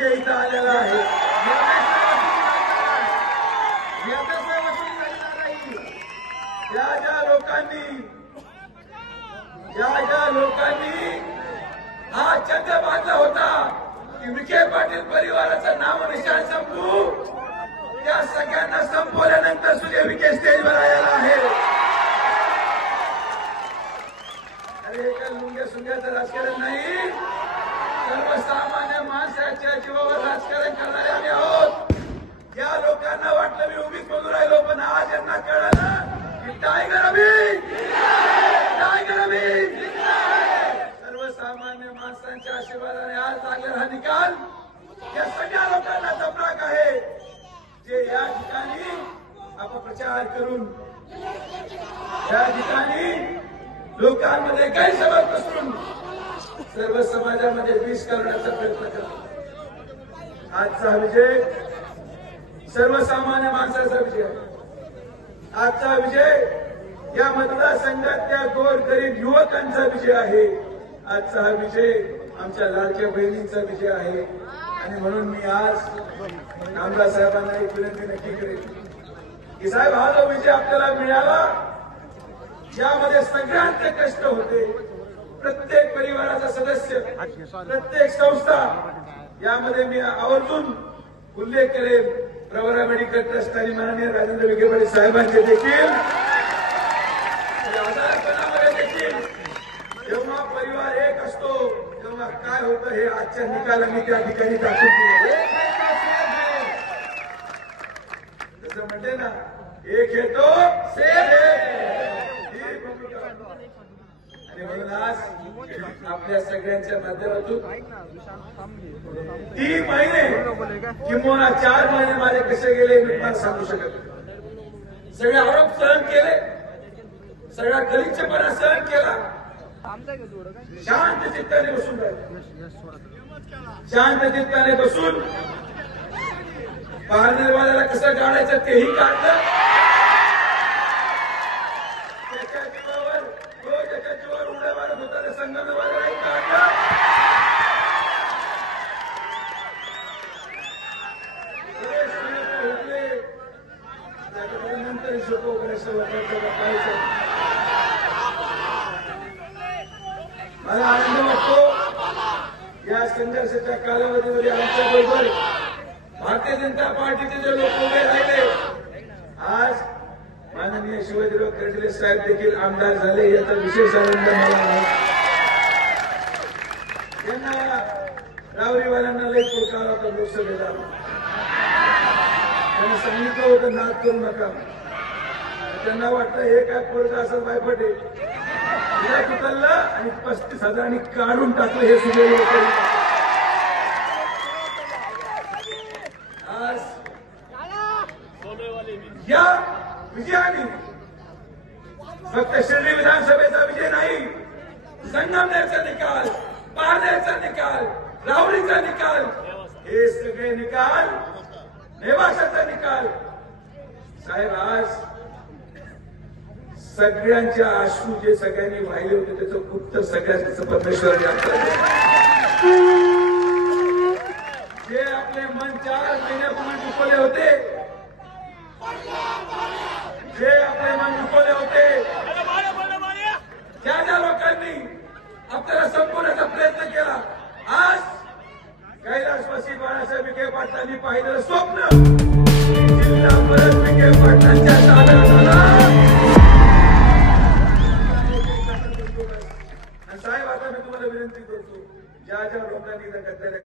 विखे इथं आलेला आहे. ज्या लोकांनी हा चंद्र बांधला होता की विखे पाटील परिवाराचं नाव निशाण संपू, त्या सगळ्यांना संपवल्यानंतर सुजय विखे स्टेजवर आलेला आहे. अरे एका लुंग्या सुंग्याचं राजकारण नाही, सर्वसामान्य माणसाच्या जीवावर राजकारण करणारे आम्ही आहोत. या लोकांना वाटलं मी उभीच बोलू राहिलो, पण आज यांना कळलं की टायगर अभी, टायगर अभी. सर्वसामान्य माणसांच्या आशीर्वादाने आज लागलेला हा निकाल या सगळ्या लोकांना तबराक आहे, जे या ठिकाणी अपप्रचार करून, या ठिकाणी लोकांमध्ये गैरसमज पसरून सर्व समाजामध्ये विष करण्याचा प्रयत्न करतो. आजचा विजय सर्वसामान्य माणसाचा विजय आहे. आजचा विजय या मतदारसंघातल्या गोरगरीब युवकांचा विजय आहे. आजचा हा विजय आमच्या लाडक्या बहिणींचा विजय आहे. आणि म्हणून मी आज आमदार साहेबांना एक विनंती नक्की करेन की साहेब, हा जो विजय आपल्याला मिळाला, यामध्ये सगळ्यांचे कष्ट होते. प्रत्येक परिवाराचा सदस्य, प्रत्येक संस्था, यामध्ये मी आवर्जून उल्लेख करेन प्रवरा मेडिकल ट्रस्ट आणि माननीय राजेंद्र विखे पाटील साहेबांचे देखील. आजारपणामध्ये देखील जेव्हा परिवार एक असतो तेव्हा काय होतं हे आजच्या निकालाने त्या ठिकाणी दाखवून दिले. जसं म्हणते ना, एक येतो आणि म्हणून आज आपल्या सगळ्यांच्या माध्यमातून 3 महिने किंवा 4 महिने माझे कसे गेले मी तुम्हाला सांगू शकत. सगळे आरोप सहन केले, सगळा गलिच्छपणा सहन केला, शांत चित्ताने बसून राहिले. शांत चित्ताने बसून पारनेरवाल्याला कसं काढायचं तेही काढलं. त्याच्या जीवावर तो ज्याच्या जीवावर उड्या मारत होता त्या संगमनेरवाल्यालाही काढलं. नंतर हिशोब मला आनंद वाटतो या संघर्षाच्या कालावधीमध्ये आमच्या बरोबर भारतीय जनता पार्टीचे जे लोक उभे राहिले, आज माननीय शिवाजीराव कर्डिले साहेब देखील आमदार झाले, याचा विशेष आनंद मला आहे. त्यांना रावरीवाल्यांना लई पुरकार होता लोकसभेला, त्यांनी सांगितलं होतं नाद करू नका. त्यांना वाटतं हे काय पोरग असं बायपटे उचललं आणि 35,000 काढून टाकलं. हे सुद्धा लोक आज या विजयाने फक्त शिर्डी विधानसभेचा विजय नाही, संगमनेरचा निकाल, पारनेरचा निकाल, राहुरीचा निकाल, हे सगळे निकाल, नेवाशाचा निकाल. साहेब, आज सगळ्यांच्या अश्रू जे सगळ्यांनी वाहिले होते त्याचं उत्तर सगळ्यांचं परमेश्वराने आपल्याला. जे आपले मन 4 महिन्यापूर्वी दुखवले होते, जे आपले मन दुखवले होते, ज्या लोकांनी आपल्याला संपवण्याचा प्रयत्न केला, आज कैलासवासी बाळासाहेब विखे पाटलांनी पाहिलेलं स्वप्न जिल्हा परत विखे पाटलांच्या ताब्यात आला. साहेब, आता मी तुम्हाला विनंती करतो, ज्या लोकांनी